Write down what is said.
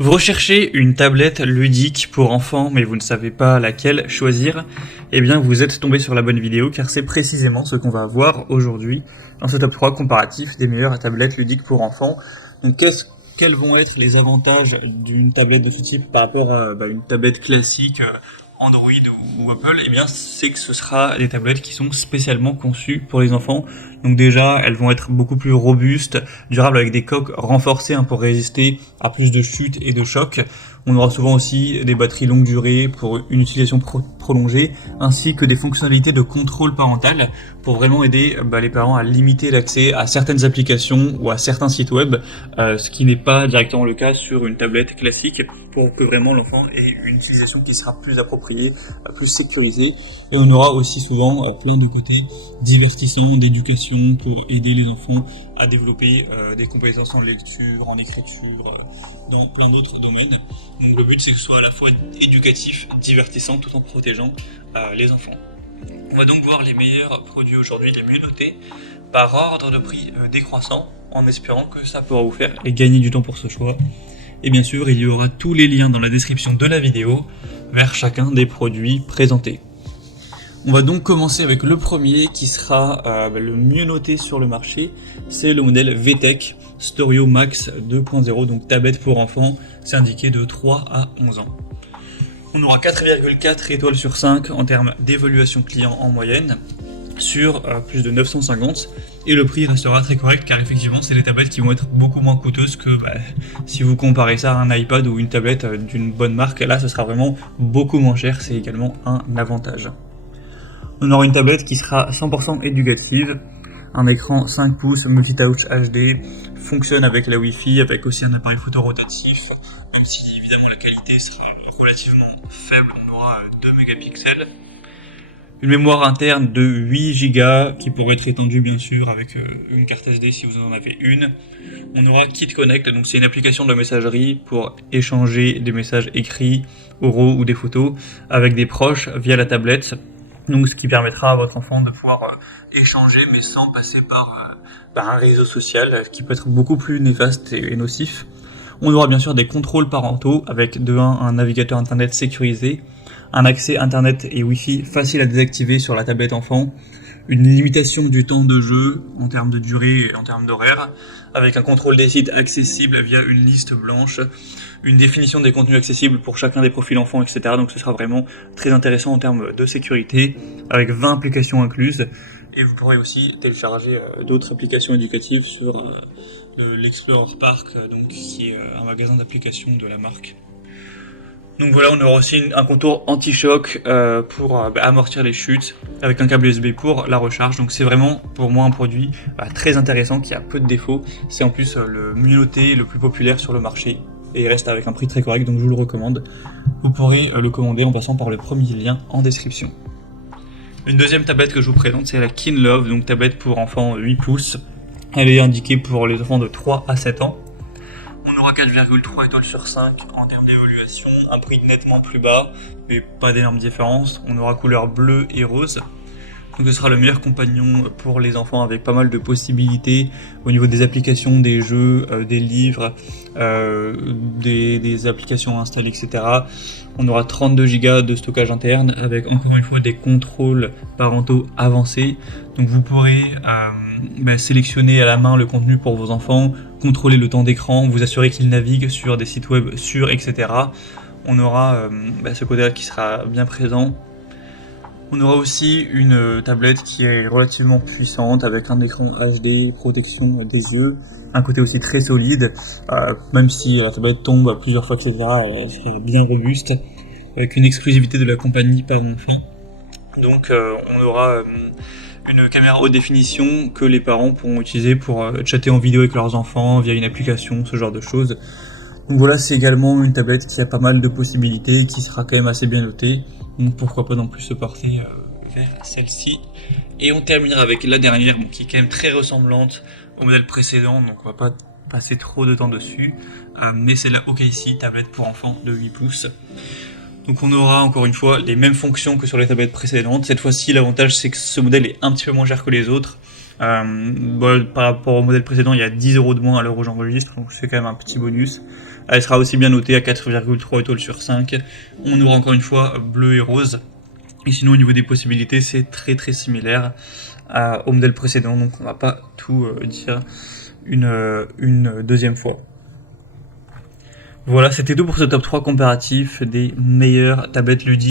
Vous recherchez une tablette ludique pour enfants, mais vous ne savez pas laquelle choisir? Eh bien, vous êtes tombé sur la bonne vidéo, car c'est précisément ce qu'on va voir aujourd'hui dans ce top 3 comparatif des meilleures tablettes ludiques pour enfants. Donc, quels vont être les avantages d'une tablette de ce type par rapport à une tablette classique Android ou Apple? Eh bien, c'est que ce sera des tablettes qui sont spécialement conçues pour les enfants. Donc déjà, elles vont être beaucoup plus robustes, durables avec des coques renforcées pour résister à plus de chutes et de chocs. On aura souvent aussi des batteries longue durée pour une utilisation prolongée, ainsi que des fonctionnalités de contrôle parental pour vraiment aider les parents à limiter l'accès à certaines applications ou à certains sites web, ce qui n'est pas directement le cas sur une tablette classique, pour que vraiment l'enfant ait une utilisation qui sera plus appropriée, plus sécurisée. Et on aura aussi souvent plein de côtés divertissants, d'éducation, pour aider les enfants à développer des compétences en lecture, en écriture, dans plein d'autres domaines. Donc le but c'est que ce soit à la fois éducatif, divertissant, tout en protégeant les enfants. On va donc voir les meilleurs produits aujourd'hui, les mieux notés, par ordre de prix décroissant, en espérant que ça pourra vous faire et gagner du temps pour ce choix. Et bien sûr, il y aura tous les liens dans la description de la vidéo vers chacun des produits présentés. On va donc commencer avec le premier qui sera le mieux noté sur le marché, c'est le modèle VTech Storio Max 2.0, donc tablette pour enfants, c'est indiqué de 3 à 11 ans. On aura 4,4 étoiles sur 5 en termes d'évaluation client en moyenne, sur plus de 950, et le prix restera très correct car effectivement c'est des tablettes qui vont être beaucoup moins coûteuses que si vous comparez ça à un iPad ou une tablette d'une bonne marque. Là ce sera vraiment beaucoup moins cher, c'est également un avantage. On aura une tablette qui sera 100% éducative, un écran 5 pouces multitouch HD, fonctionne avec la Wi-Fi, avec aussi un appareil photo rotatif, même si évidemment la qualité sera relativement faible, on aura 2 mégapixels. Une mémoire interne de 8 Go qui pourrait être étendue bien sûr avec une carte SD si vous en avez une. On aura KitConnect, donc c'est une application de messagerie pour échanger des messages écrits, oraux ou des photos avec des proches via la tablette. Donc ce qui permettra à votre enfant de pouvoir échanger mais sans passer par un réseau social qui peut être beaucoup plus néfaste et nocif. On aura bien sûr des contrôles parentaux avec de 1 un navigateur internet sécurisé, un accès internet et wifi facile à désactiver sur la tablette enfant, une limitation du temps de jeu en termes de durée et en termes d'horaire, avec un contrôle des sites accessible via une liste blanche, une définition des contenus accessibles pour chacun des profils enfants, etc. Donc ce sera vraiment très intéressant en termes de sécurité, avec 20 applications incluses, et vous pourrez aussi télécharger d'autres applications éducatives sur l'Explorer Park, donc, qui est un magasin d'applications de la marque. Donc voilà, on aura aussi un contour anti-choc pour amortir les chutes, avec un câble USB pour la recharge. Donc c'est vraiment pour moi un produit très intéressant qui a peu de défauts. C'est en plus le mieux noté, le plus populaire sur le marché, et il reste avec un prix très correct, donc je vous le recommande. Vous pourrez le commander en passant par le premier lien en description. Une deuxième tablette que je vous présente, c'est la KinLove, donc tablette pour enfants 8 pouces. Elle est indiquée pour les enfants de 3 à 7 ans. On aura 4,3 étoiles sur 5 en termes d'évaluation, un prix nettement plus bas, mais pas d'énormes différences. On aura couleur bleue et rose. Donc ce sera le meilleur compagnon pour les enfants, avec pas mal de possibilités au niveau des applications, des jeux, des livres, des applications installées, etc. On aura 32 Go de stockage interne avec encore une fois des contrôles parentaux avancés. Donc vous pourrez sélectionner à la main le contenu pour vos enfants, contrôler le temps d'écran, vous assurer qu'ils naviguent sur des sites web sûrs, etc. On aura ce côté-là qui sera bien présent. On aura aussi une tablette qui est relativement puissante avec un écran HD, protection des yeux, un côté aussi très solide, même si la tablette tombe plusieurs fois, etc. Elle sera bien robuste, avec une exclusivité de la compagnie par enfant. Donc on aura une caméra haute définition que les parents pourront utiliser pour chatter en vidéo avec leurs enfants via une application, ce genre de choses. Donc voilà, c'est également une tablette qui a pas mal de possibilités, qui sera quand même assez bien notée. Donc pourquoi pas non plus se porter vers celle-ci. Et on terminera avec la dernière, qui est quand même très ressemblante au modèle précédent, donc on va pas passer trop de temps dessus. Mais c'est la OKC, tablette pour enfants de 8 pouces. Donc on aura encore une fois les mêmes fonctions que sur les tablettes précédentes. Cette fois-ci, l'avantage c'est que ce modèle est un petit peu moins cher que les autres. Par rapport au modèle précédent, il y a 10 € de moins à l'heure où j'enregistre, donc c'est quand même un petit bonus. Elle sera aussi bien notée à 4,3 étoiles sur 5. On aura encore une fois bleu et rose. Et sinon, au niveau des possibilités, c'est très similaire au modèle précédent, donc on va pas tout dire une deuxième fois. Voilà, c'était tout pour ce top 3 comparatif des meilleures tablettes ludiques.